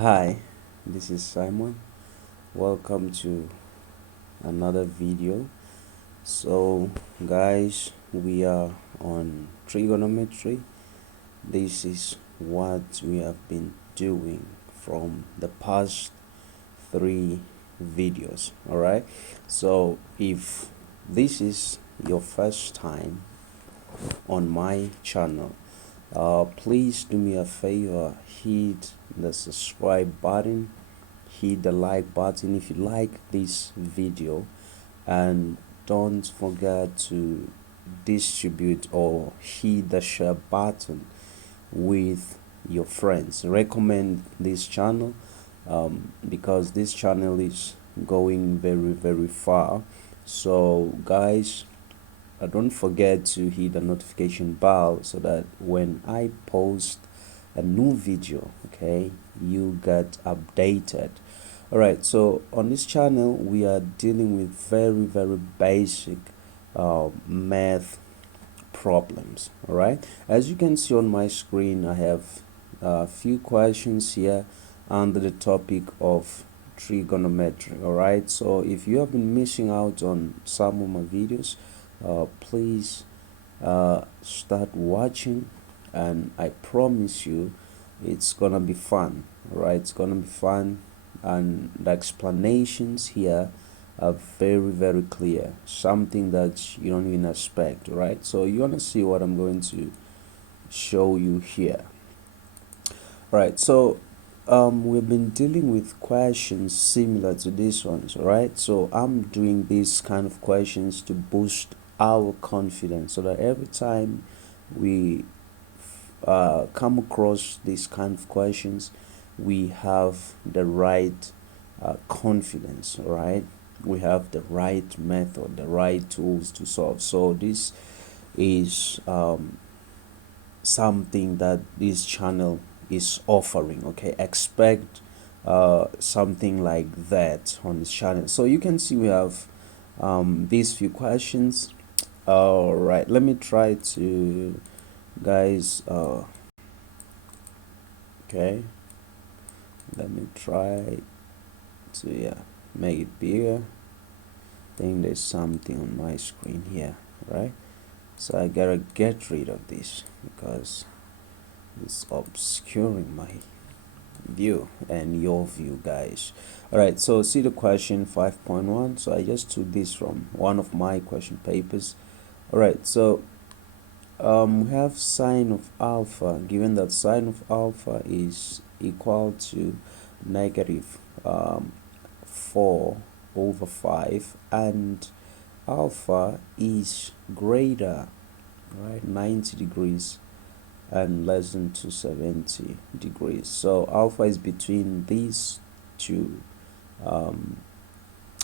Hi, this is Simon. Welcome to another video. So, guys, we are on trigonometry. This is what we have been doing from the past three videos. All right. So, if this is your first time on my channel, please do me a favor, hit the subscribe button, hit the like button if you like this video, and don't forget to distribute or hit the share button with your friends. Recommend this channel because this channel is going very far. So guys, don't forget to hit the notification bell so that when I post a new video, okay, you get updated. All right, so on this channel we are dealing with very basic math problems. All right, as you can see on my screen, I have a few questions here under the topic of trigonometry. All right, so if you have been missing out on some of my videos, please start watching, and I promise you it's gonna be fun. All right, it's gonna be fun, and the explanations here are very clear, something that you don't even expect. Right, so you want to see what I'm going to show you here. Right, so we've been dealing with questions similar to these ones. Right, so I'm doing these kind of questions to boost our confidence so that every time we come across these kind of questions, we have the right confidence. Right, we have the right method, the right tools to solve. So this is something that this channel is offering. Okay, expect something like that on this channel. So you can see we have these few questions. All right, let me try to, guys, okay, let me try to make it bigger. I think there's something on my screen here, right? So I gotta get rid of this because it's obscuring my view and your view, guys. All right, so see the question 5.1. So I just took this from one of my question papers. All right, so we have sine of alpha. Given that sine of alpha is equal to negative 4 over 5, and alpha is greater, right, 90 degrees and less than 270 degrees. So alpha is between these two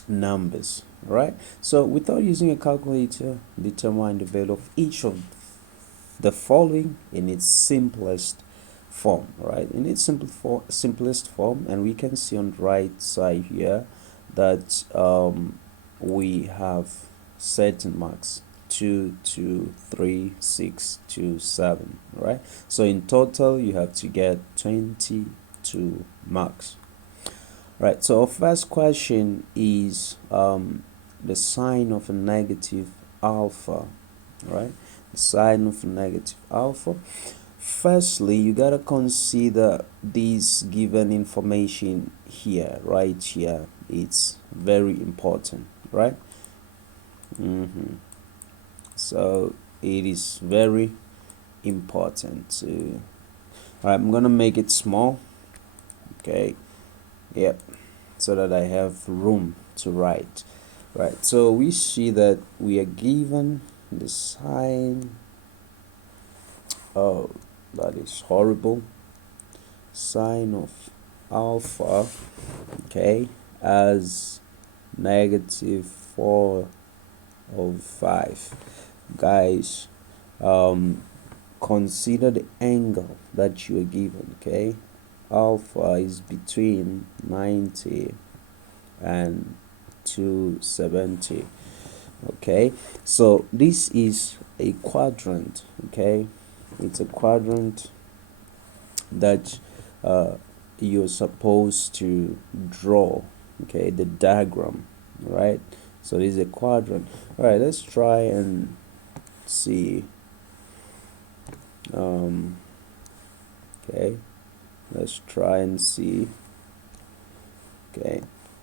numbers, right? So without using a calculator, determine the value of each of the following in its simplest form. Right, in its simplest form. And we can see on the right side here that we have certain marks: 2, 2, 3, 6, 2, 7. Right, so in total you have to get 22 marks. Right, so our first question is the sign of a negative alpha. Right, the sign of a negative alpha. Firstly, you gotta consider this given information here, right here. It's very important, right? So it is very important to. All right, I'm gonna make it small. Okay, yep, so that I have room to write. Right, so we see that we are given the sign. Oh, that is horrible. Sine of alpha, okay, as negative 4 over 5. Guys, consider the angle that you are given. Okay, alpha is between 90 and 270. Okay, so this is a quadrant. Okay, it's a quadrant that you're supposed to draw, okay, the diagram, right? So this is a quadrant. All right, let's try and see. Okay, let's try and see, okay,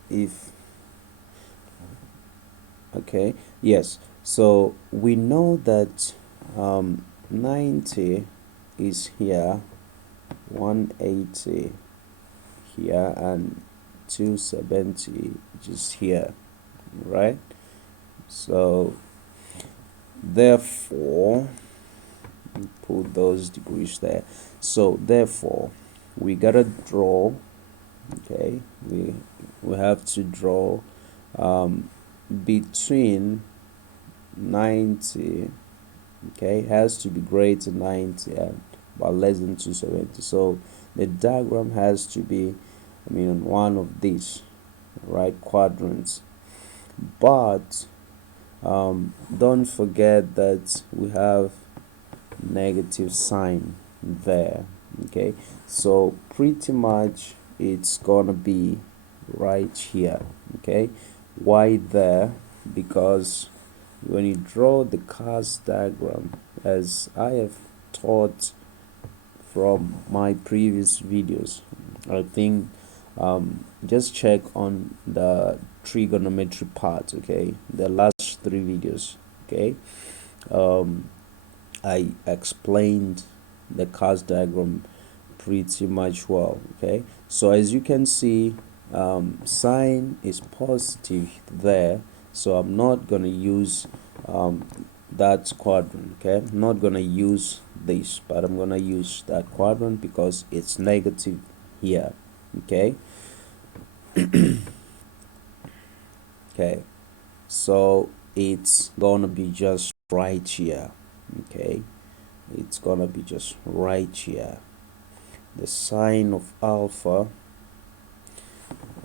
if, okay, yes, so we know that 90 is here, 180 here, and 270 just here, right? So therefore, put those degrees there. So therefore, we gotta draw, okay, we have to draw between 90, okay, has to be greater than 90 and but less than 270. So the diagram has to be, I mean, on one of these, right, quadrants. But don't forget that we have negative sign there, okay? So pretty much it's gonna be right here, okay? Why there? Because when you draw the cast diagram, as I have taught from my previous videos, I think just check on the trigonometry part, okay, the last 3 videos, okay. I explained the cast diagram pretty much well, okay. So as you can see, sign is positive there, so I'm not gonna use that quadrant, okay. I'm not gonna use this, but I'm gonna use that quadrant because it's negative here, okay. Okay, so it's gonna be just right here, okay. It's gonna be just right here, the sine of alpha.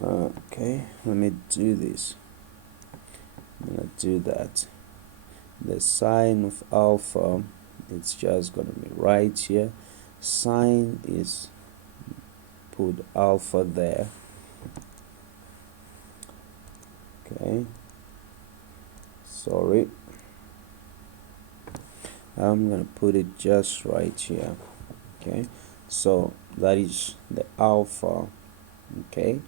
Okay, let me do this. I'm gonna do that. The sine of alpha, it's just gonna be right here. Sine is, put alpha there, okay. Sorry, I'm gonna put it just right here, okay. So that is the alpha, okay.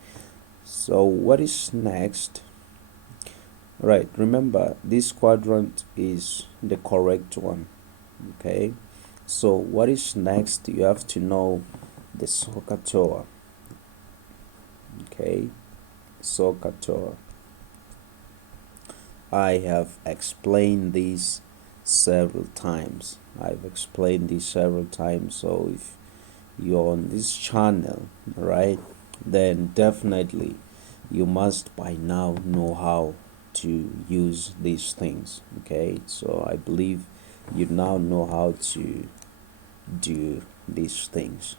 So what is next? Right, remember this quadrant is the correct one, okay. So what is next? You have to know the SOHCAHTOA, okay. SOHCAHTOA, I have explained this several times. I've explained this several times. So if you're on this channel, right, then definitely you must by now know how to use these things, okay. So I believe you now know how to do these things,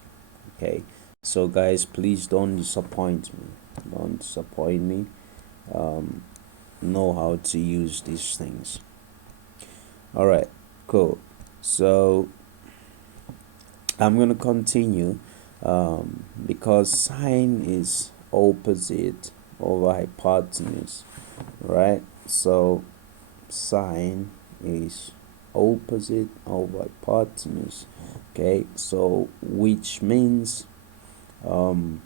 okay. So guys, please don't disappoint me, don't disappoint me. Know how to use these things. All right, cool. So I'm gonna continue because sine is opposite over hypotenuse, right? So sine is opposite over hypotenuse, okay. So which means the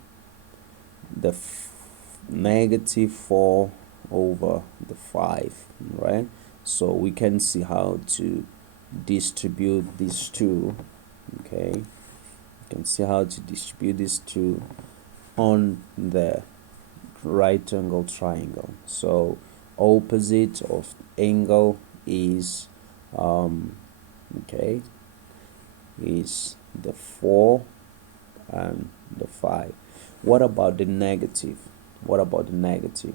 negative 4 over the 5, right? So we can see how to distribute these two, okay. You can see how to distribute these two on the right angle triangle. So opposite of angle is okay, is the 4 and the 5. What about the negative? What about the negative?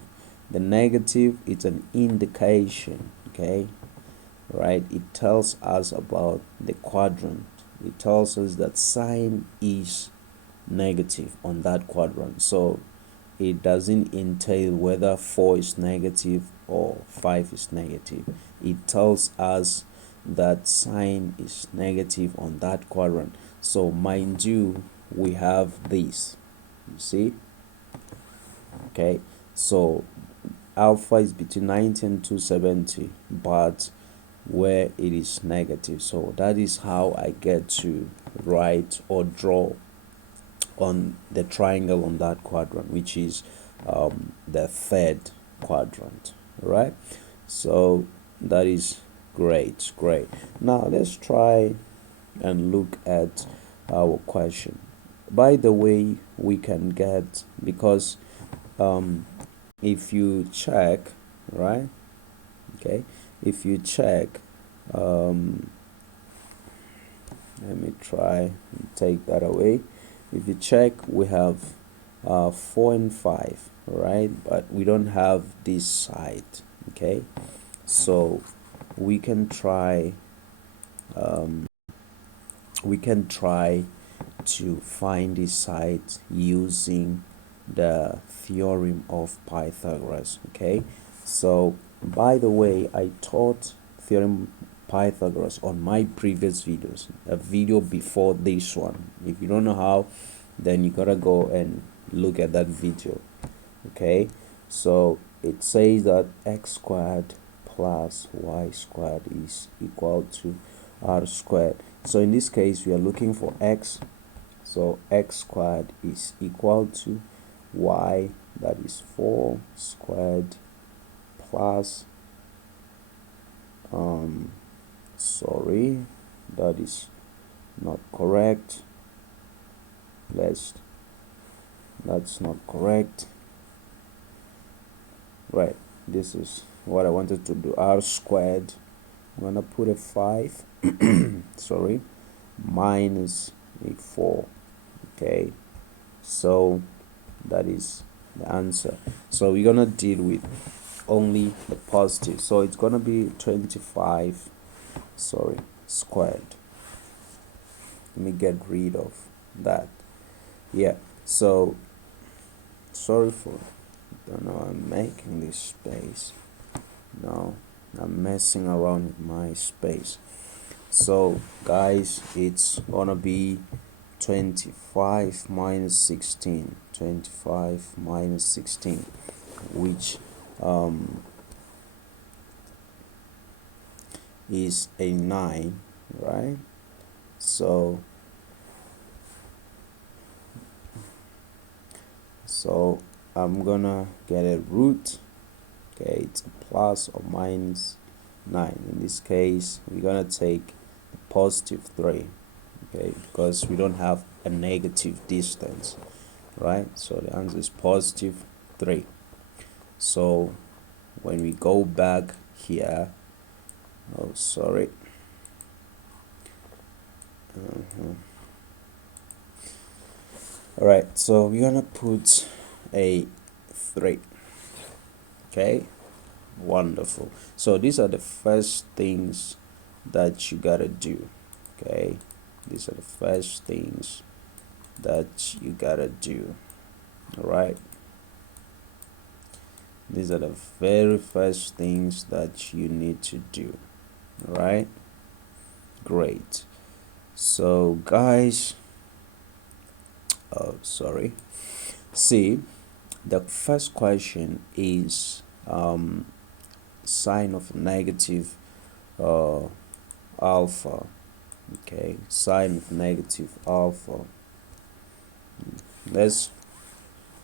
The negative is an indication, okay, right? It tells us about the quadrant. It tells us that sine is negative on that quadrant. So it doesn't entail whether 4 is negative or 5 is negative. It tells us that sine is negative on that quadrant. So mind you, we have this, You see? Okay, so alpha is between 90 and 270, but where it is negative. So that is how I get to write or draw on the triangle on that quadrant, which is the third quadrant, right? So that is great. Now let's try and look at our question. By the way, we can get, because if you check, right, okay, if you check, let me try and take that away. If you check, we have 4 and 5, right, but we don't have this side. Okay, so we can try to find this side using the theorem of Pythagoras. Okay, so by the way, I taught theorem Pythagoras on my previous videos, a video before this one. If you don't know how, then you gotta go and look at that video. Okay, so it says that x squared plus y squared is equal to r squared. So in this case, we are looking for x, so x squared is equal to y, that is 4 squared plus sorry, that is not correct. That's not correct. Right, this is what I wanted to do. R squared, I'm gonna put a 5 sorry, minus a 4. Okay, so that is the answer. So we're gonna deal with only the positive, so it's gonna be 25 squared. Let me get rid of that. Yeah, so sorry for, I don't know, I'm making this space. No, I'm messing around with my space. So guys, it's gonna be 25 minus 16, 25 minus 16, which is a 9, right? So I'm gonna get a root. Okay, it's a plus or minus 9. In this case, we're gonna take the positive 3, okay, because we don't have a negative distance, right? So the answer is positive 3. So when we go back here, oh sorry, all right, so we're gonna put a 3. Okay, wonderful. So these are the first things that you gotta do. Okay, these are the first things that you gotta do. All right, these are the very first things that you need to do. All right, great. So guys, oh sorry, see, the first question is sine of negative alpha. Okay, sine of negative alpha. Let's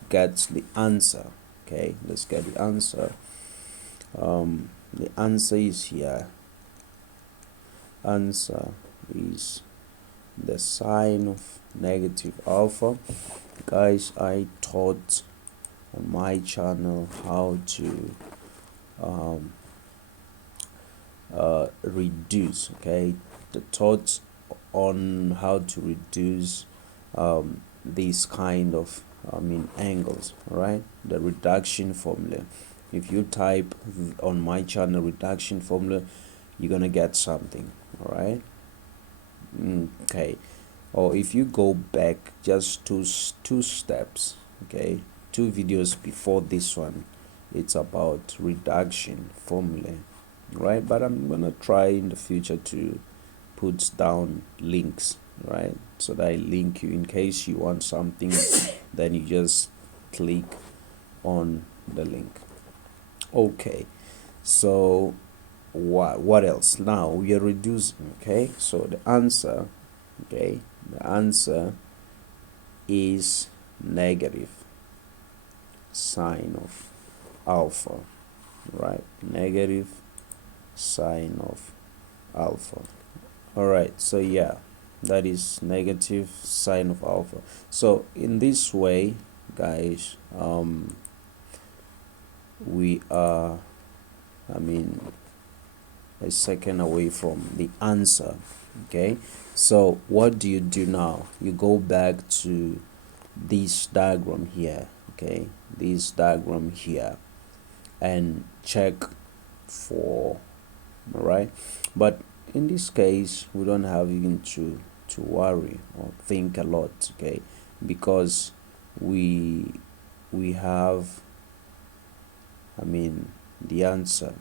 get the answer. Okay, let's get the answer. The answer is here. Answer is the sine of negative alpha. Guys, I taught on my channel how to reduce, okay, the thoughts on how to reduce these kind of angles, right? The reduction formula. If you type on my channel reduction formula, you're gonna get something. All right, okay, or if you go back just two steps, okay, 2 videos before this one, it's about reduction formula, right? But I'm gonna try in the future to put down links right? So that I link you in case you want something, then you just click on the link. Okay, so what else? Now we are reducing. Okay, so the answer, okay, the answer is negative sine of alpha, right? Negative sine of alpha. All right, so yeah, that is negative sine of alpha. So in this way, guys, we are, I mean, a second away from the answer. Okay, so what do you do now? You go back to this diagram here, okay, this diagram here, and check for, all right, but in this case we don't have even to worry or think a lot, okay, because we have, I mean, the answer,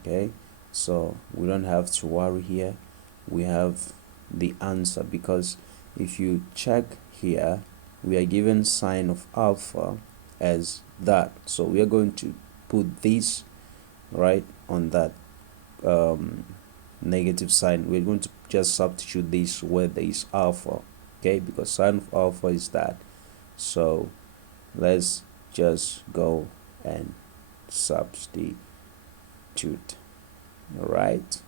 okay, so we don't have to worry here. We have the answer, because if you check here, we are given sine of alpha as that, so we are going to put this right on that negative sign. We're going to just substitute this where there is alpha, okay, because sine of alpha is that. So let's just go and substitute. All right,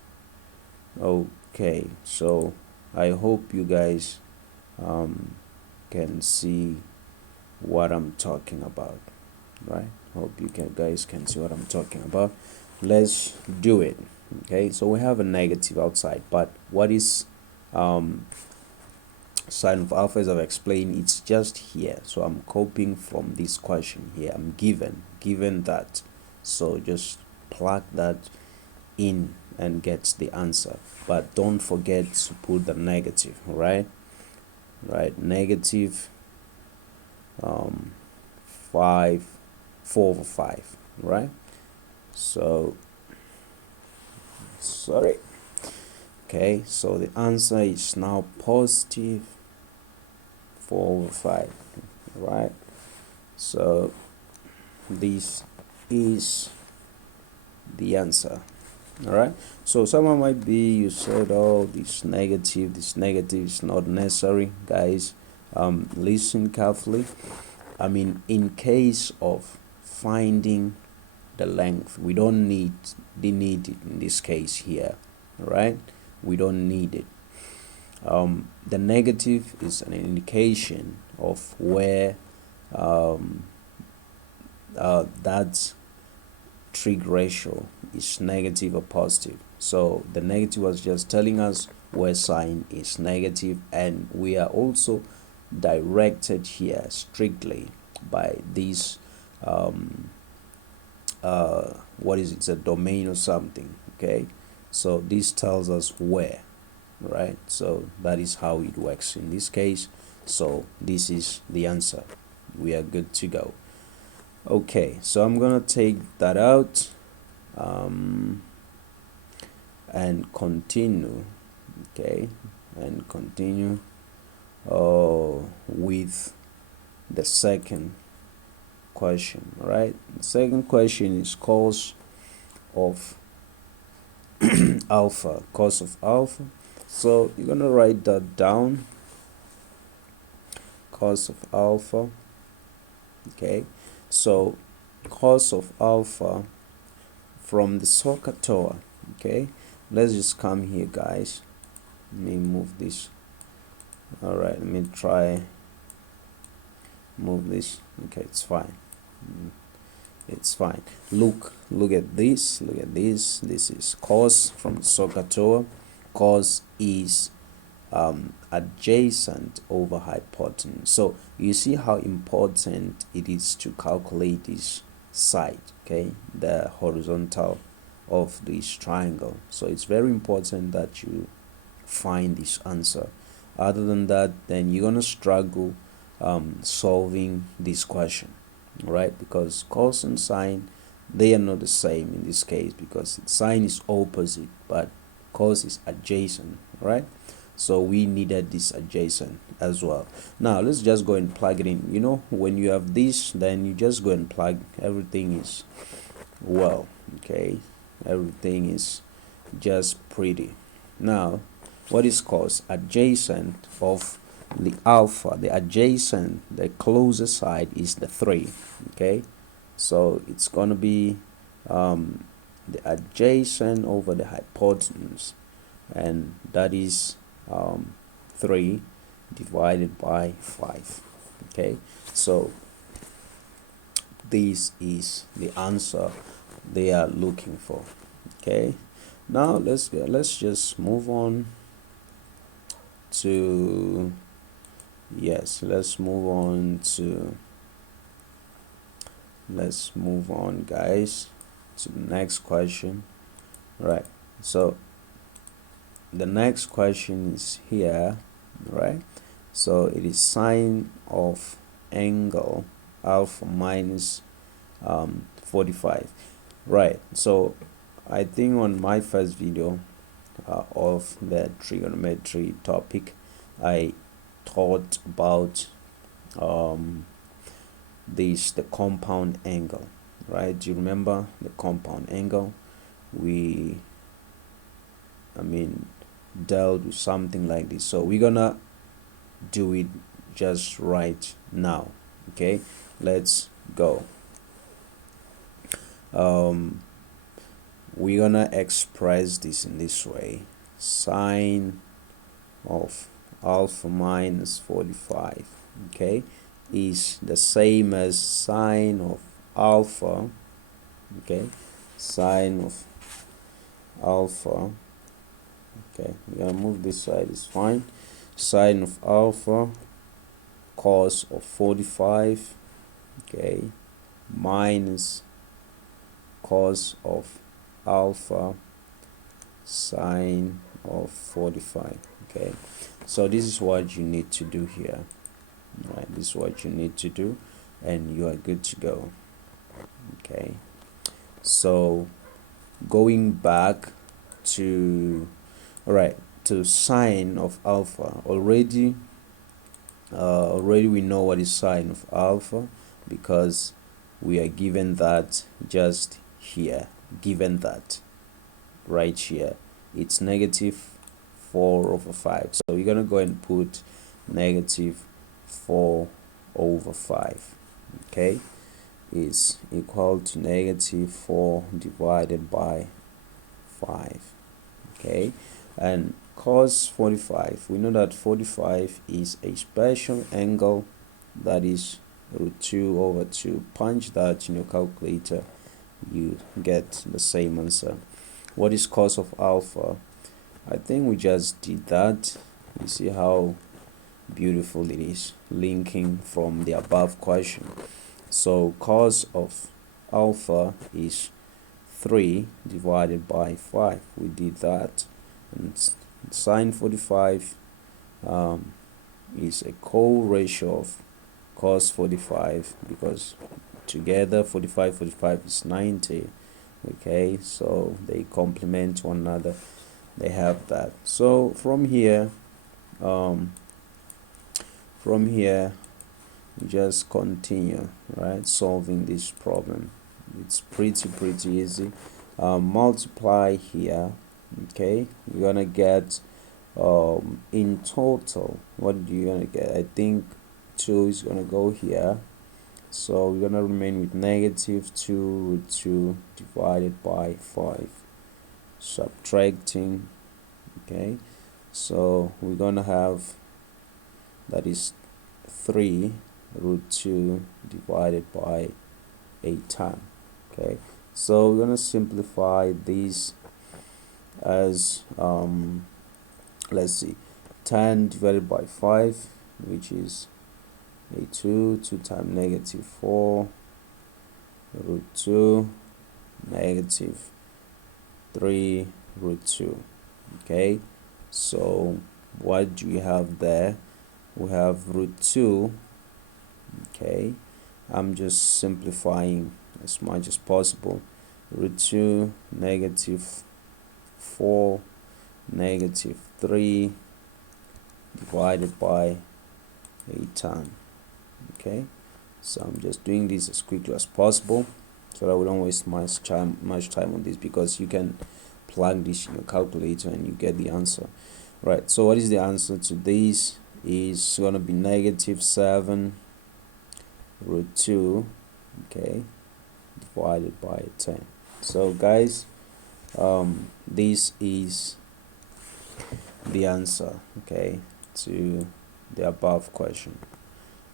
okay, so I hope you guys can see what I'm talking about, right? Hope you guys can see what I'm talking about. Let's do it. Okay, so we have a negative outside, but what is sine of alpha? As I've explained, it's just here, so I'm copying from this question here. I'm given that, so just plug that in and gets the answer, but don't forget to put the negative, right? Negative 4 over 5, right? So sorry, okay, so the answer is now positive 4 over 5, right? So this is the answer. All right, so someone might be, you said, oh, this negative is not necessary. Guys, listen carefully. I mean, in case of finding the length, we don't need it in this case here, right? We don't need it. The negative is an indication of where that trig ratio is negative or positive. So the negative was just telling us where sine is negative, and we are also directed here strictly by this what is it, it's a domain or something, okay, so this tells us where, right? So that is how it works in this case. So this is the answer. We are good to go. Okay, so I'm gonna take that out and continue, okay, and continue with the second question, right? The second question is cos of alpha, cos of alpha. So you're gonna write that down, cos of alpha, okay? So cos of alpha from the SOHCAHTOA, okay? Let's just come here, guys. Let me move this. All right, let me try move this. Okay, it's fine. It's fine. Look at this. Look at this. This is cos from SOHCAHTOA. Cos is adjacent over hypotenuse. So you see how important it is to calculate this side, okay, the horizontal of this triangle. So it's very important that you find this answer. Other than that, then you're gonna struggle solving this question, right? Because cos and sine, they are not the same in this case, because sine is opposite but cos is adjacent, right? so we needed this adjacent as well. Now let's just go and plug it in. You know, when you have this, then you just go and plug everything is well, okay, everything is just pretty. Now what is called adjacent of the alpha, the adjacent, the closer side is the 3, okay, so it's gonna be the adjacent over the hypotenuse, and that is 3 divided by 5, okay, so this is the answer they are looking for. Okay, now let's just move on to, yes, let's move on guys to the next question. Right, so the next question is here, right? So it is sine of angle alpha minus 45. Right, so I think on my first video of the trigonometry topic, I taught about the compound angle, right? Do you remember the compound angle? We dealt with something like this, so we're gonna do it just right now. Okay, let's go. We're gonna express this in this way: sine of alpha minus 45, okay, is the same as sine of alpha, okay, sine of alpha, okay, we're gonna move this side, is fine, sine of alpha cos of 45, okay, minus cos of alpha sine of 45. Okay, so this is what you need to do here, right? This is what you need to do, and you are good to go. Okay, so going back to, all right, to sine of alpha, already we know what is sine of alpha, because we are given that just here, given that right here, it's negative 4 over 5, so we're gonna go and put negative 4 over 5, okay, is equal to negative 4 divided by 5, okay, and cos 45, we know that 45 is a special angle, that is root 2 over 2. Punch that in your calculator, you get the same answer. What is cos of alpha? I think we just did that. You see how beautiful it is, linking from the above question. So cos of alpha is 3 divided by 5. We did that. And sine 45 is a co-ratio of cos 45, because together 45 is 90. Okay, so they complement one another, they have that. So from here we just continue, right, solving this problem. It's pretty easy. Multiply here, okay, we're gonna get in total, what are you gonna get? I think 2 is gonna go here, so we're gonna remain with negative 2 root 2 divided by 5, subtracting, okay, so we're gonna have, that is 3 root 2 divided by 810. Okay, so we're gonna simplify these as let's see, 10 divided by 5, which is a 2 times negative 4 root 2 negative 3 root 2. Okay, so what do we have there? We have root 2. Okay, I'm just simplifying as much as possible. Root 2 negative 4 negative 3 divided by a tan. Okay, so I'm just doing this as quickly as possible so that we don't waste much time on this, because you can plug this in your calculator and you get the answer. Right, so what is the answer to this? Is going to be -7 root 2, okay, divided by 10. So guys, this is the answer, okay, to the above question.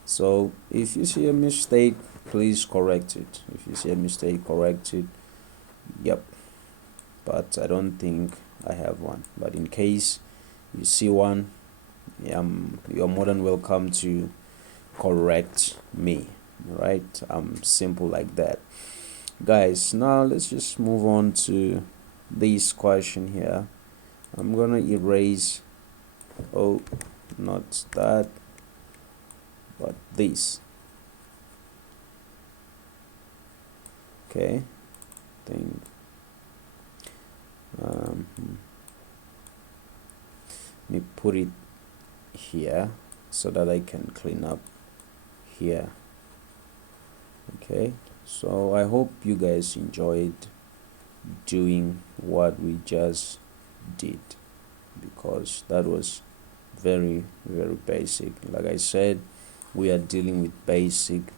So if you see a mistake, please correct it. If you see a mistake, correct it. Yep, but I don't think I have one. But in case you see one, you're more than welcome to correct me. Right, I'm simple like that. Guys, now let's just move on to this question here. I'm gonna erase, oh, not that, but this. Okay, think let me put it here so that I can clean up here. Okay, so I hope you guys enjoyed doing what we just did, because that was very basic. Like I said, we are dealing with basic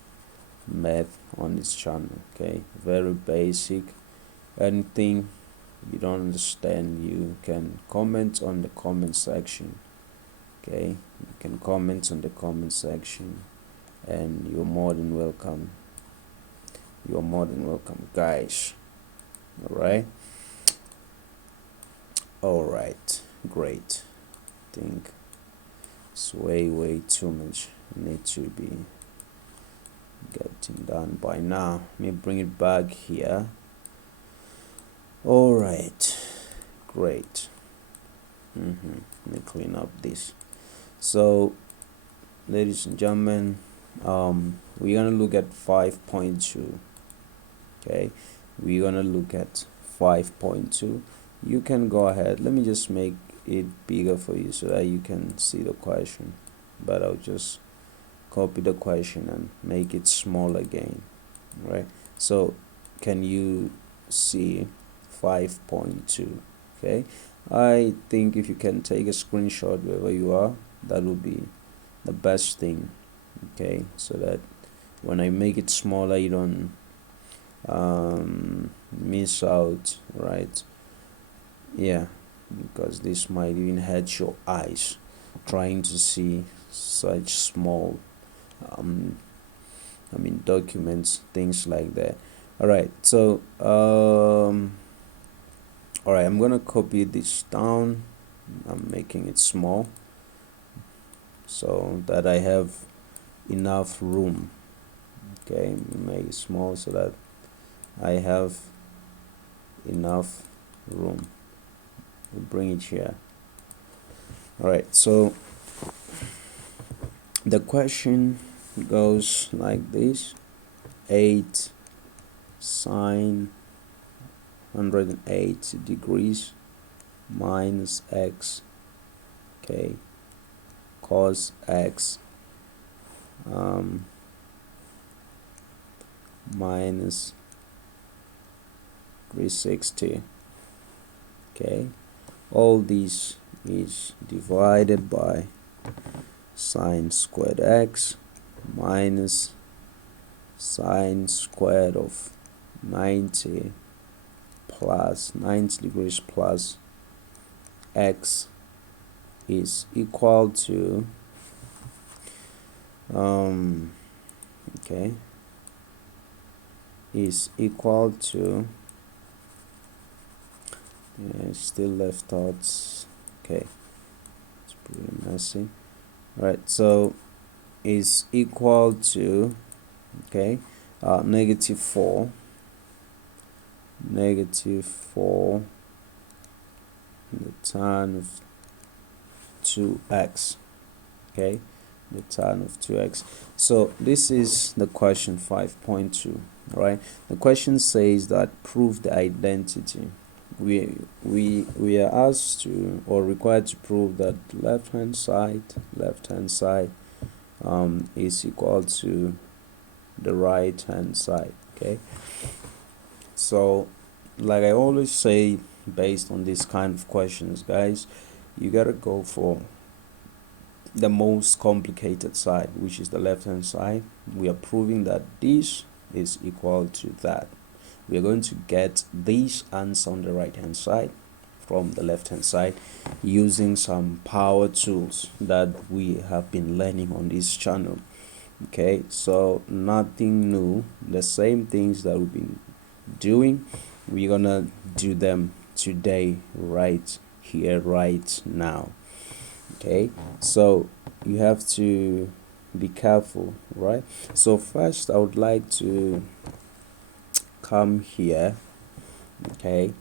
math on this channel. Okay, very basic. Anything you don't understand, you can comment on the comment section. Okay, you can comment on the comment section, and you're more than welcome. You're more than welcome, guys. All right, great. I think it's way too much need to be getting done by now. Let me bring it back here. All right, great. Let me clean up this. So ladies and gentlemen, we're gonna look at 5.2. okay, we're gonna look at 5.2. You can go ahead, let me just make it bigger for you so that you can see the question, but I'll just copy the question and make it small again. Right, so can you see 5.2? okay, I think if you can take a screenshot wherever you are, that would be the best thing. Okay, so that when I make it smaller, you don't miss out, right? Yeah, because this might even hurt your eyes trying to see such small documents, things like that. All right, so all right, I'm gonna copy this down. I'm making it small so that I have enough room. Okay, make it small so that I have enough room. We'll bring it here. All right, so the question goes like this: 8 sine 108 degrees minus x, okay, cos x minus 360. Okay, all these is divided by sine squared x minus sine squared of 90 plus 90 degrees plus x is equal to okay, is equal to still left out. Okay, it's pretty messy. All right, so is equal to, okay, -4 the tan of 2x. Okay, the tan of 2x. So this is the question 5.2. All right, the question says that prove the identity. we are asked to, or required to, prove that left hand side is equal to the right hand side. Okay, so like I always say, based on this kind of questions, guys, you gotta go for the most complicated side, which is the left hand side. We are proving that this is equal to that. We are going to get this answer on the right hand side from the left hand side using some power tools that we have been learning on this channel. Okay, so nothing new, the same things that we've been doing, we're gonna do them today, right here, right now. Okay, so you have to be careful, right? So first I would like to come here. Okay,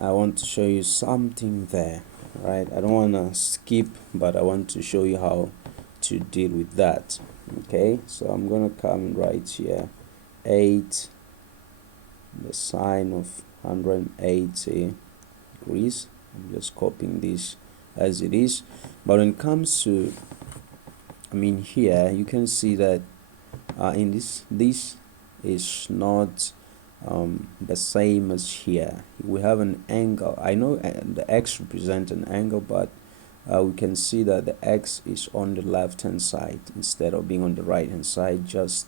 I want to show you something there, right? I don't want to skip, but I want to show you how to deal with that. Okay, so I'm gonna come right here, 8, the sine of 180 degrees. I'm just copying this as it is, but when it comes to, here you can see that in this is not the same as here. We have an angle. I know the x represents an angle, but we can see that the x is on the left hand side instead of being on the right hand side, just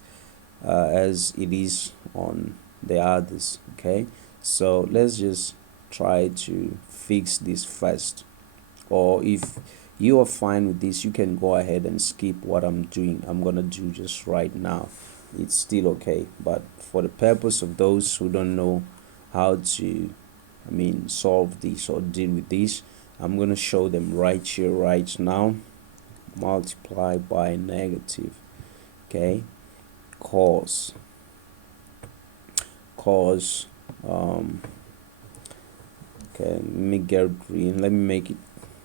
as it is on the others. Okay, so let's just try to fix this first, or if you are fine with this, you can go ahead and skip what I'm gonna do just right now. It's still okay, but for the purpose of those who don't know how to solve this or deal with this, I'm gonna show them right here, right now. Multiply by negative, okay, cos okay, let me get green, let me make it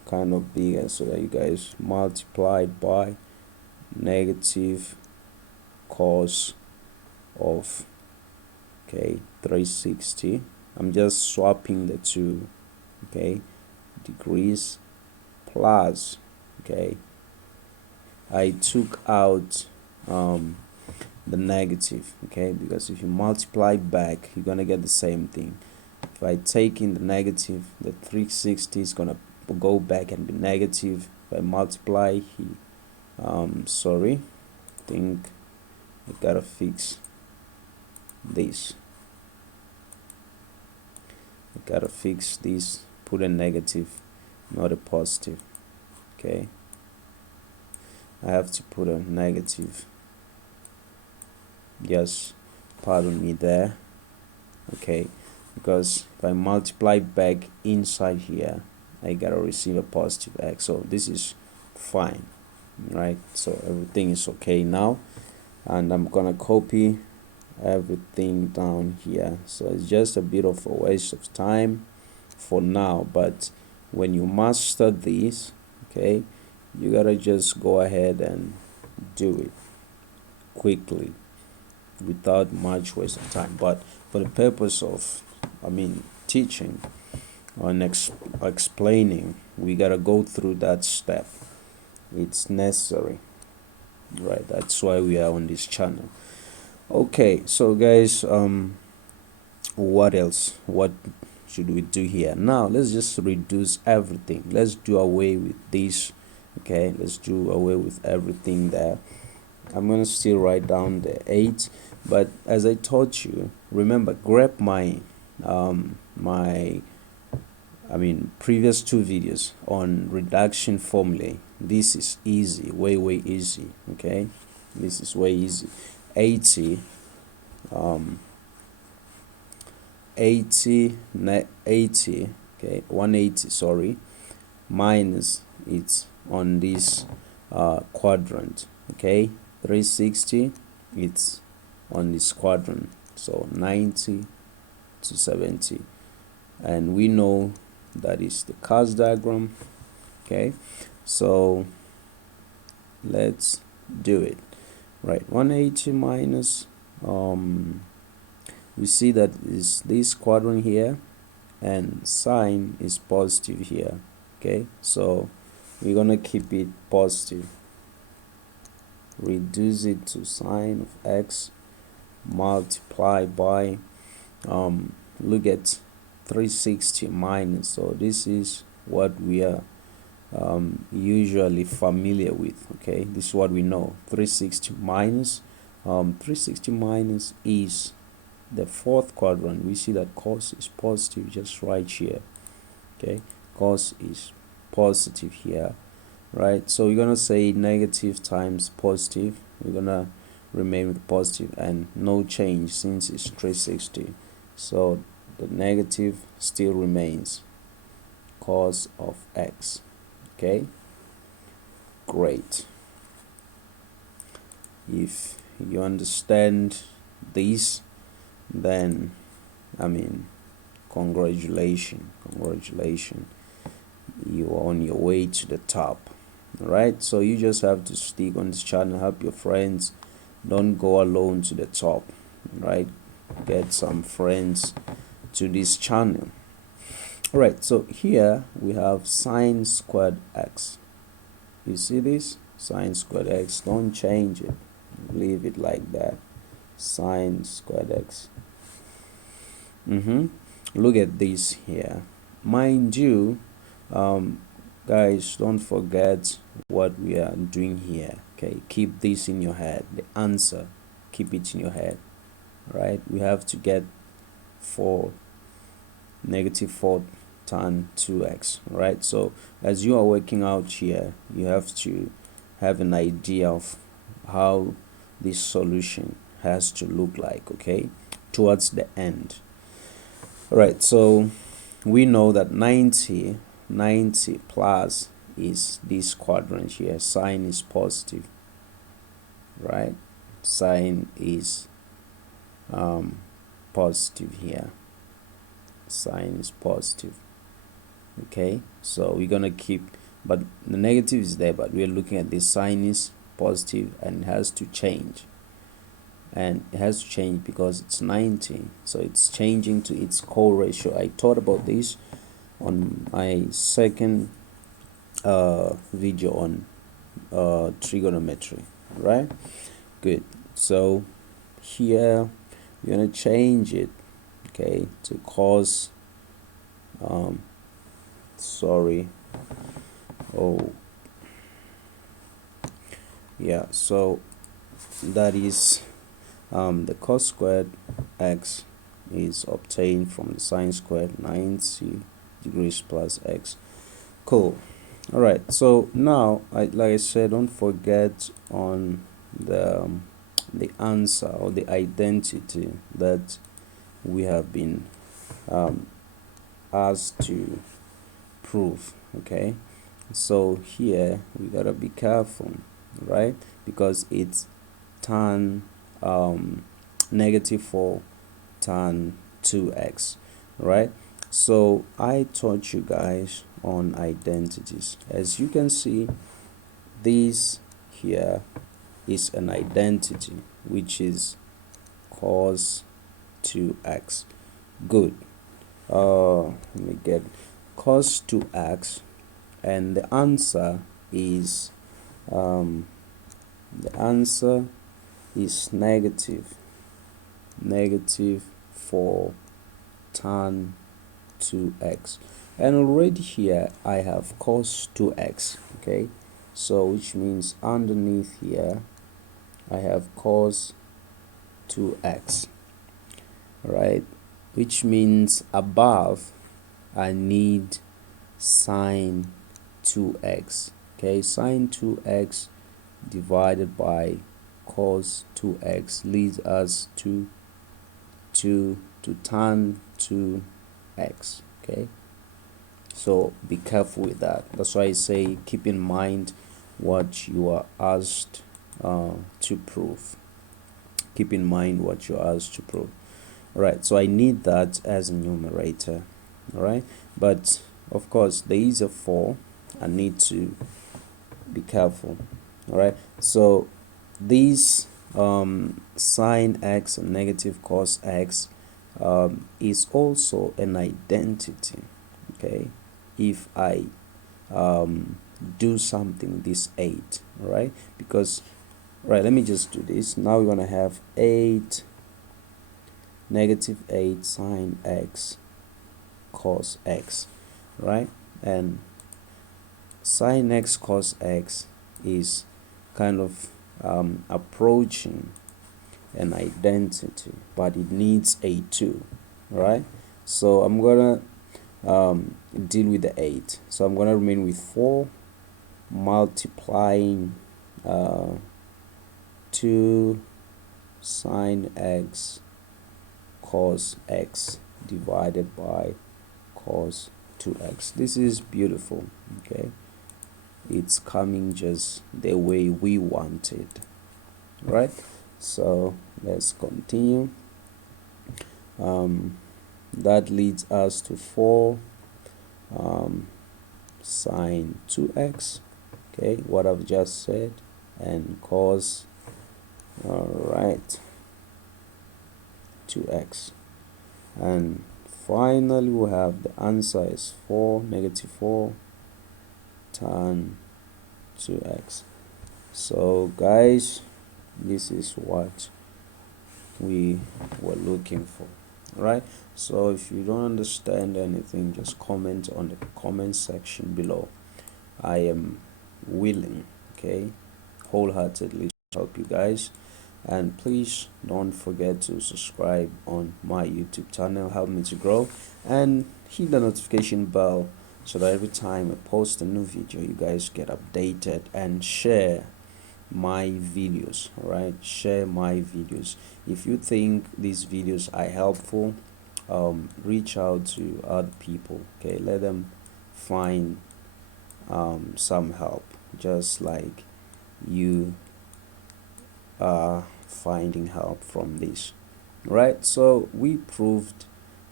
kind of bigger so that you guys, multiplied by negative cos of 360. I'm just swapping the two, okay, degrees, plus, okay, I took out the negative, okay, because if you multiply back, you're gonna get the same thing. If I take in the negative, the 360 is gonna go back and be negative. If I multiply here, sorry, I think I gotta fix this. I gotta fix this, put a negative, not a positive. Okay, I have to put a negative. Yes, pardon me there. Okay, because if I multiply back inside here, I gotta receive a positive x, so this is fine, right? So everything is okay now, and I'm gonna copy everything down here. So it's just a bit of a waste of time for now, but when you master this, okay, you gotta just go ahead and do it quickly without much waste of time. But for the purpose of teaching and explaining, we gotta go through that step. It's necessary, right? That's why we are on this channel. Okay, so guys, what else? What should we do here? Now let's just reduce everything. Let's do away with this. Okay, let's do away with everything there. I'm gonna still write down the 8, but as I taught you, remember, grab my previous 2 videos on reduction formulae. This is easy, way easy. Okay, this is way easy. 80 okay, 180, sorry, minus it's on this quadrant, okay, 360, it's on this quadrant, so 90 to 70, and we know that is the cos diagram. Okay, so let's do it. Right, 180 minus we see that is this quadrant here, and sine is positive here. Okay, so we're gonna keep it positive. Reduce it to sine of x, multiply by look at 360 minus. So this is what we are usually familiar with. Okay, this is what we know. 360 minus 360 minus is the fourth quadrant. We see that cos is positive just right here. Okay, cos is positive here, right? So we're gonna say negative times positive. We're gonna remain with positive and no change since it's 360. So the negative still remains, cos of x. Okay, great. If you understand this, then congratulations, you are on your way to the top. All right, so you just have to stick on this channel, help your friends, don't go alone to the top. Right, get some friends to this channel. All right, so here we have sine squared x. You see this? Sine squared x. Don't change it, leave it like that. Sine squared x. Look at this here. Mind you, guys, don't forget what we are doing here. Okay, keep this in your head. The answer, keep it in your head. Right, we have to get negative 4 tan 2x. Right, so as you are working out here, you have to have an idea of how this solution has to look like, okay, towards the end. All right, so we know that 90 plus is this quadrant here. Sine is positive, right? Sine is positive here. Sine is positive. Okay, so we're gonna keep, but the negative is there, but we're looking at this. Sine is positive and it has to change, and it has to change because it's 90, so it's changing to its co-ratio. I thought about this on my second video on trigonometry. Right, good. So here we're gonna change it, okay, to cos so that is the cos squared x is obtained from the sine squared 90 degrees plus x. Cool. All right, so now like I said, don't forget on the answer or the identity that we have been asked to prove. Okay, so here we gotta be careful, right, because it's tan negative 4 tan 2x. Right, so I taught you guys on identities. As you can see, this here is an identity, which is cos 2x. Good. Let me get cos 2x, and the answer is negative 4 tan 2x, and already here I have cos 2x. Okay, so which means underneath here I have cos 2x, right, which means above I need sine 2x. Okay, sine 2x divided by cos 2x leads us to tan 2x. Okay, so be careful with that. That's why I say keep in mind what you are asked to prove. Keep in mind what you're asked to prove. All right, so I need that as a numerator. All right, but of course there is a 4. I need to be careful. All right, so these sine x and negative cos x is also an identity. Okay, if I do something this 8, right? Because right, let me just do this. Now we're gonna have 8 negative 8 sine x cos x, right? And sine x cos x is kind of approaching an identity, but it needs a 2, right? So I'm gonna deal with the 8. So I'm gonna remain with 4 multiplying 2 sine x cos x divided by cos 2x. This is beautiful. Okay, it's coming just the way we want it, right? So let's continue. That leads us to 4 sine 2x, okay, what I've just said, and cos, all right, 2x. And finally we have the answer is 4 negative 4 tan 2x. So guys, this is what we were looking for, right? So if you don't understand anything, just comment on the comment section below. I am willing, okay, wholeheartedly to help you guys. And please don't forget to subscribe on my YouTube channel, help me to grow, and hit the notification bell so that every time I post a new video you guys get updated. And share my videos, all right? Share my videos. If you think these videos are helpful, reach out to other people, okay? Let them find some help, just like you are finding help from this, right? So we proved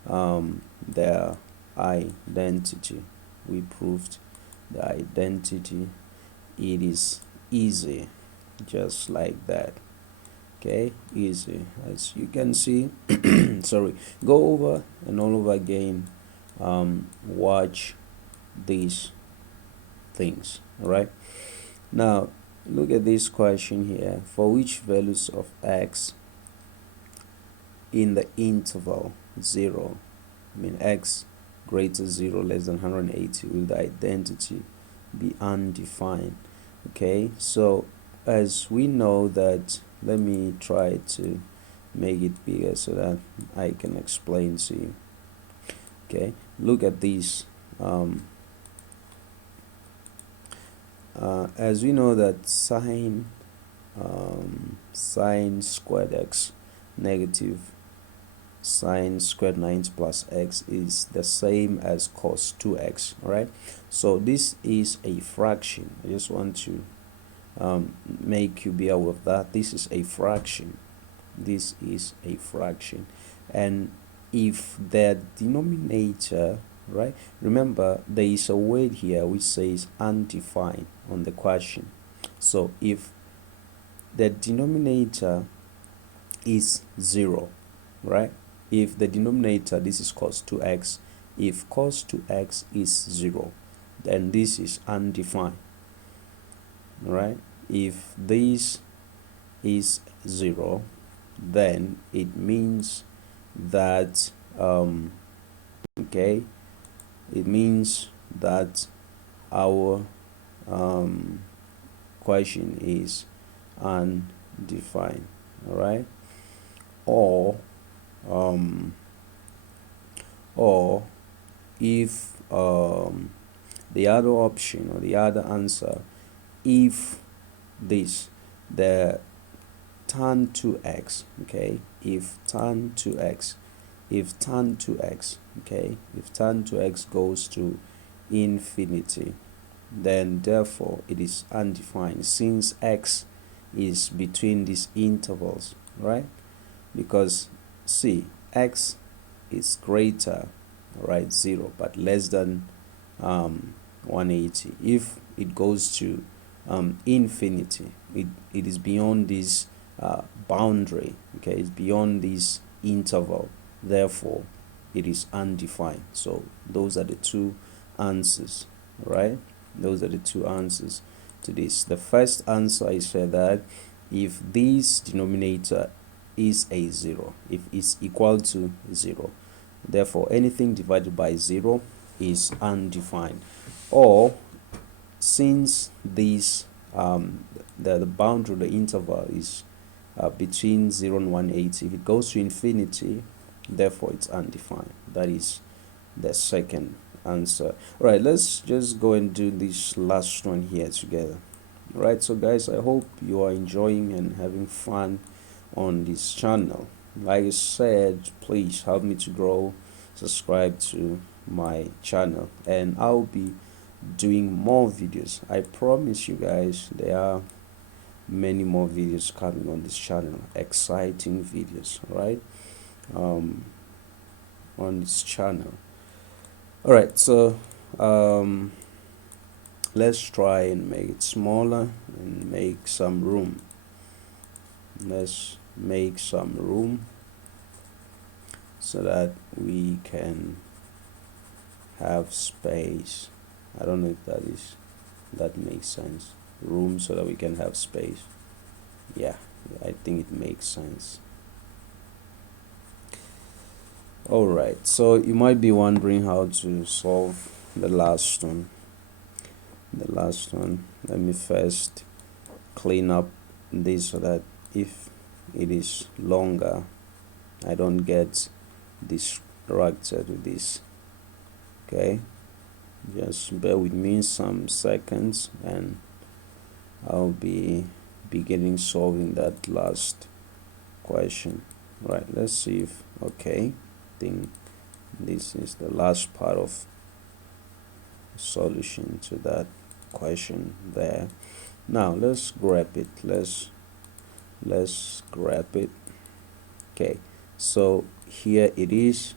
their identity. We proved the identity. It is easy, just like that. Okay, easy, as you can see. Sorry, go over and all over again. Watch these things. All right, now look at this question here. For which values of x in the interval 0, I mean x greater 0 less than 180, will the identity be undefined? Okay, so as we know that, let me try to make it bigger so that I can explain to you. Okay, look at this. As we know that sine squared x negative sine squared 90 plus x is the same as cos 2x, right? So this is a fraction. I just want to make you be aware of that. This is a fraction. This is a fraction. And if the denominator, right, remember there is a word here which says undefined on the question. So if the denominator is 0, right, if the denominator, this is cos 2x, if cos 2x is 0, then this is undefined, right? If this is 0, then it means that okay, it means that our question is undefined, all right? Or if the other option or the other answer, if this, the tan 2x, okay, if tan 2x, okay, if tan 2x goes to infinity, then therefore it is undefined, since x is between these intervals, right? Because see, x is greater, right, 0, but less than 180. If it goes to infinity, it is beyond this boundary, okay, it's beyond this interval, therefore it is undefined. So those are the two answers, right? Those are the two answers to this. The first answer, I said that if this denominator is a 0, if it's equal to 0, therefore anything divided by 0 is undefined. Or since this the boundary, the interval is between 0 and 180, if it goes to infinity, therefore it's undefined. That is the second answer. All right, let's just go and do this last one here together. All right, so guys, I hope you are enjoying and having fun on this channel. Like I said, please help me to grow. Subscribe to my channel and I'll be doing more videos. I promise you guys, there are many more videos coming on this channel, exciting videos, right? On this channel. All right, so let's try and make it smaller and make some room. Let's make some room so that we can have space. I don't know if that makes sense. Room so that we can have space. Yeah, I think it makes sense. All right, so you might be wondering how to solve the last one. Let me first clean up this so that if it is longer, I don't get distracted with this. Okay, just bear with me some seconds and I'll be beginning solving that last question. Right, let's see if, okay, I think this is the last part of solution to that question there. Now let's grab it. Let's grab it. Okay, so here it is.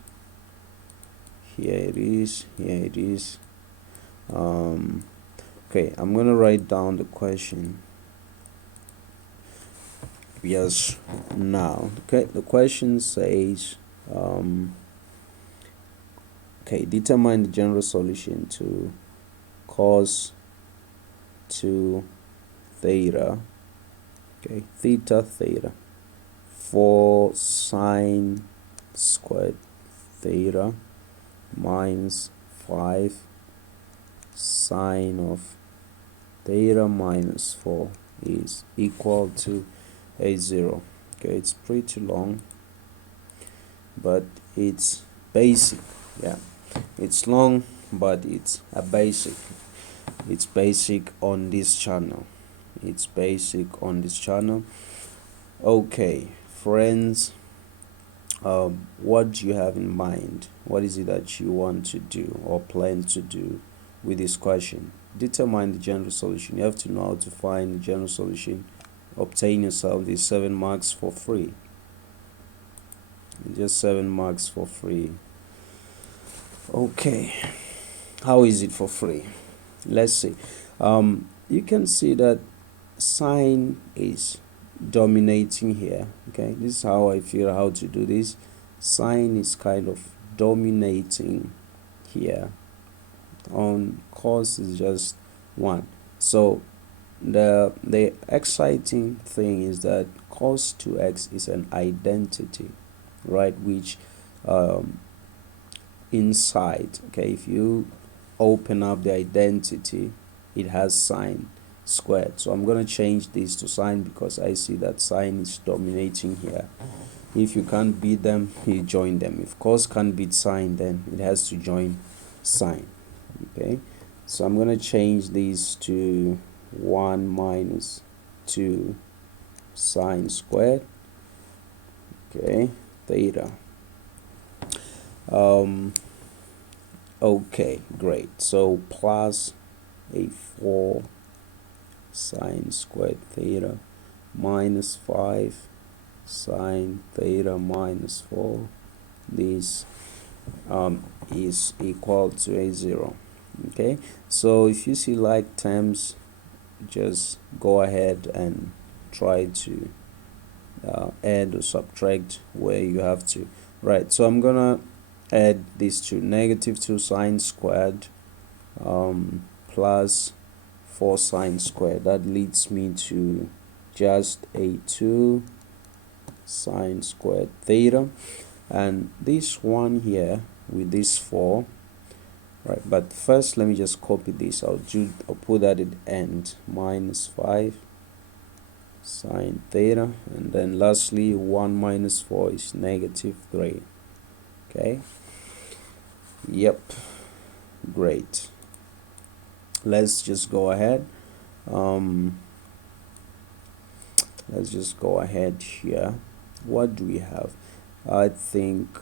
Okay, I'm gonna write down the question. Yes, now, okay, the question says, okay, determine the general solution to cos 2 theta, okay, theta for sine squared theta minus 5 sine of theta minus 4 is equal to a 0. Okay, it's pretty long, but it's basic. Yeah, it's long, but it's a basic. It's basic on this channel. Okay, friends, what do you have in mind? What is it that you want to do or plan to do with this question? Determine the general solution. You have to know how to find the general solution. Obtain yourself these 7 marks for free. Just 7 marks for free. Okay, how is it for free? Let's see. You can see that sine is dominating here. Okay, this is how I feel how to do this. Sine is kind of dominating here. On cos is just 1. So the exciting thing is that cos 2x is an identity, right, which inside, okay, if you open up the identity, it has sine squared. So I'm going to change this to sine because I see that sine is dominating here. If you can't beat them, you join them. If cos can't beat sine, then it has to join sine. Okay, so I'm going to change this to 1 minus 2 sine squared, okay, theta. Okay, great. So plus a 4 sine squared theta minus 5 sine theta minus 4. This is equal to a 0. Okay, so if you see like terms, just go ahead and try to add or subtract where you have to. Right, so I'm gonna add these two, negative 2 sine squared plus 4 sine squared. That leads me to just a 2 sine squared theta, and this one here with this 4. Right, but first let me just copy this. I'll put that at the end, minus 5 sine theta, and then lastly 1 minus 4 is negative 3. Okay, yep, great. Let's just go ahead. Let's just go ahead here. What do we have? I think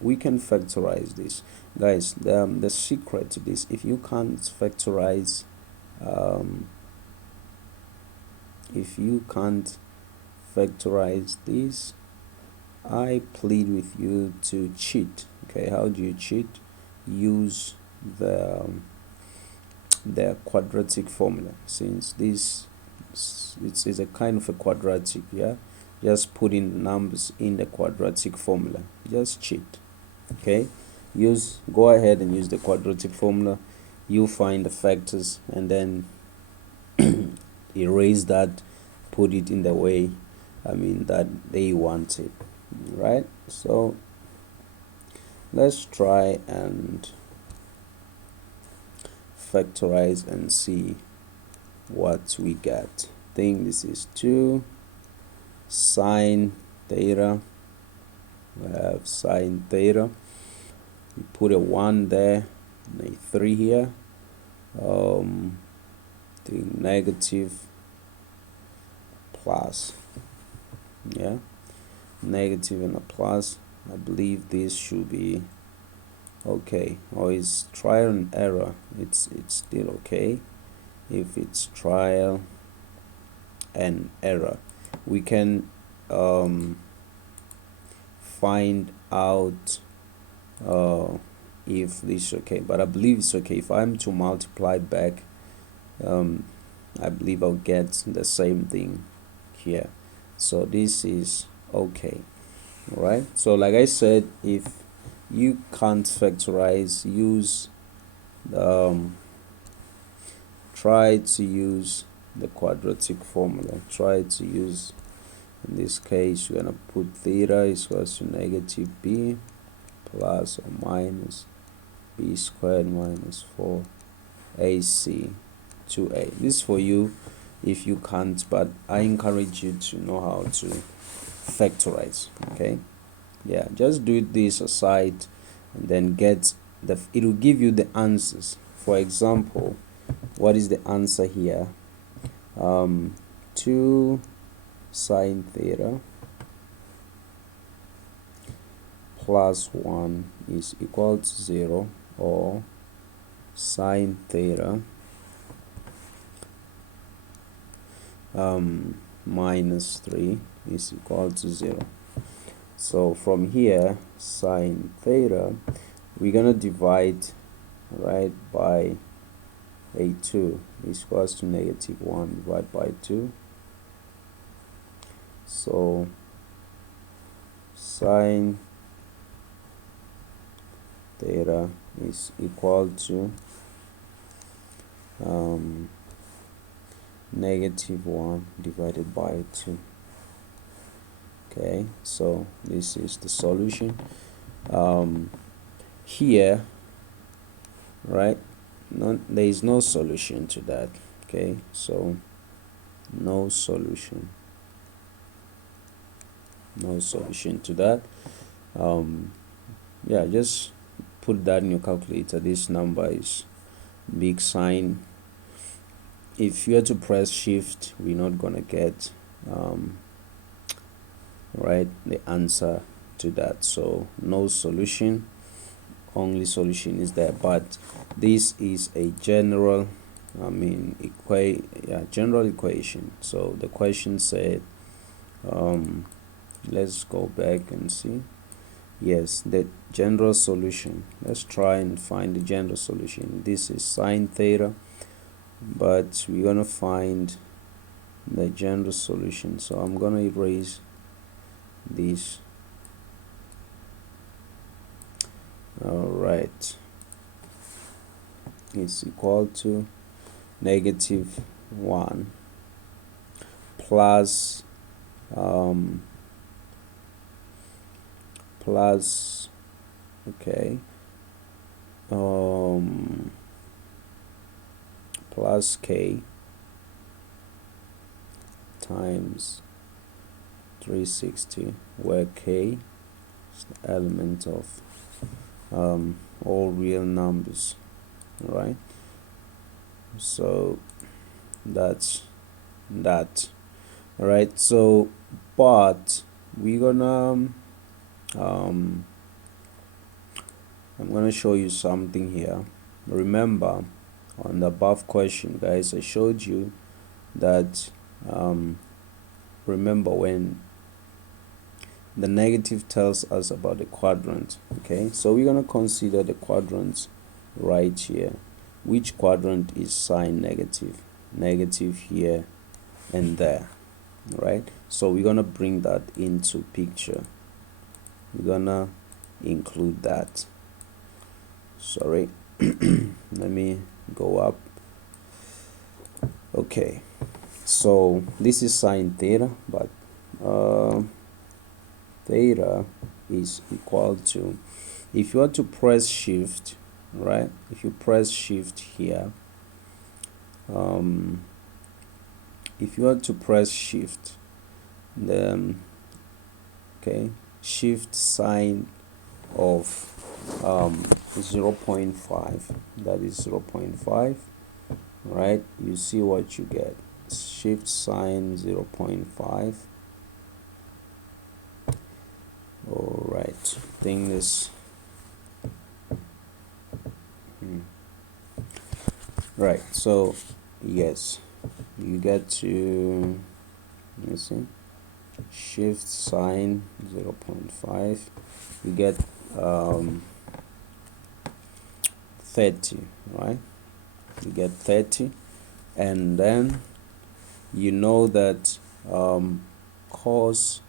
we can factorize this, guys. The secret to this, if you can't factorize this, I plead with you to cheat. Okay, how do you cheat? Use the quadratic formula. Since this is a kind of a quadratic, yeah, just put in the numbers in the quadratic formula. Just cheat. Okay, go ahead and use the quadratic formula. You find the factors and then erase that, put it in the way that they want it, right? So let's try and factorize and see what we get. I think this is 2 sine theta. We have sine theta. We put a 1 there and a 3 here. The negative plus, yeah, negative and a plus. I believe this should be okay, or is trial and error. It's still okay. If it's trial and error, we can find out if this is okay, but I believe it's okay. If I'm to multiply back, I believe I'll get the same thing here. So this is okay. All right, so like I said, if you can't factorize, try to use the quadratic formula. Try to use, in this case, we're gonna put theta is equals to negative b plus or minus b squared minus 4 ac 2a. This is for you if you can't, but I encourage you to know how to factorize. Okay, yeah, just do this aside and then get it will give you the answers. For example, what is the answer here? 2 sine theta plus 1 is equal to 0, or sine theta minus 3 is equal to 0. So from here, sine theta, we're gonna divide, right, by a 2 is equals to negative 1 divided by 2. So sine theta is equal to negative 1 divided by 2. Okay, so this is the solution. Here, right, there is no solution to that. Okay, so no solution to that. Yeah, just put that in your calculator. This number is big sign. If you are to press shift, we're not gonna get right, the answer to that. So no solution, only solution is there. But this is a general general equation. So the question said, let's go back and see. Yes, the general solution. Let's try and find the general solution. This is sine theta, but we're gonna find the general solution. So I'm gonna erase this All right, is equal to -1 plus plus okay plus k times 360, where k is the element of all real numbers. All right, so that's that. All right, so but we're gonna I'm gonna show you something here. Remember, on the above question, guys, I showed you that remember when the negative tells us about the quadrant. Okay, so we're gonna consider the quadrants right here. Which quadrant is sign negative? Negative here and there. Right, so we're gonna bring that into picture. We're gonna include that. Sorry, let me go up. Okay, so this is sine theta, but theta is equal to, if you want to press shift, right, if you press shift here, if you want to press shift, then okay, shift sine of 0.5, that is 0.5, right, you see what you get. Shift sine 0.5. all right, I think this right, so yes, you get to, let me see, shift sine 0.5, you get 30, right, you get 30, and then you know that cos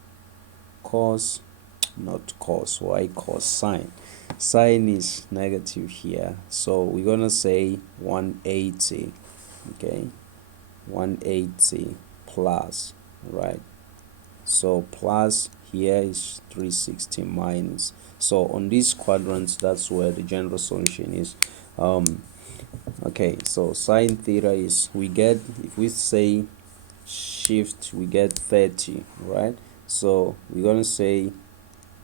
not cos, why cos, sine is negative here, so we're gonna say 180. Okay, 180 plus, right, so plus here is 360 minus, so on these quadrants that's where the general solution is. Okay, so sine theta is, we get, if we say shift, we get 30, right, so we're gonna say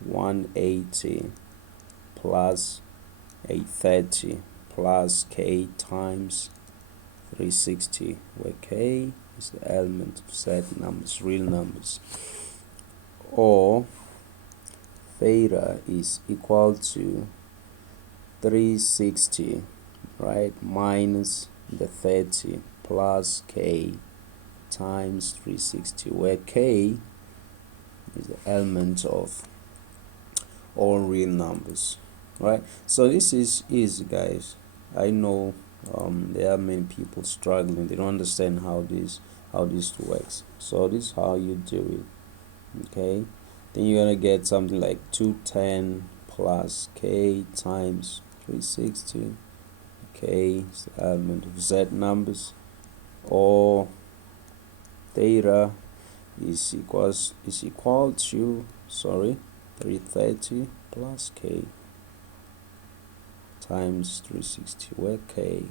180 plus 830 plus k times 360, where k is the element of set numbers, real numbers, or theta is equal to 360, right, minus the 30 plus k times 360, where k is the element of all real numbers. Right, so this is easy, guys. I know there are many people struggling, they don't understand how this works, so this is how you do it. Okay, then you're gonna get something like 210 plus k times 360. k is the element of z numbers, or theta is equal to, sorry, 330 plus k times 360, where k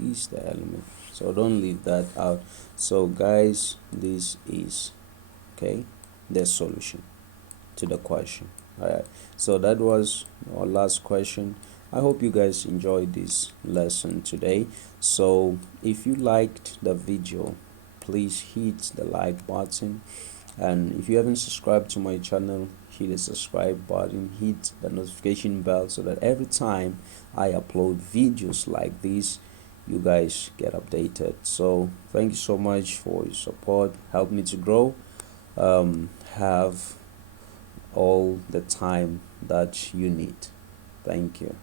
is the element, so don't leave that out. So guys, this is okay, the solution to the question. All right, so that was our last question. I hope you guys enjoyed this lesson today. So if you liked the video, please hit the like button, and if you haven't subscribed to my channel, hit the subscribe button, hit the notification bell, so that every time I upload videos like this, you guys get updated. So thank you so much for your support, help me to grow. Have all the time that you need. Thank you.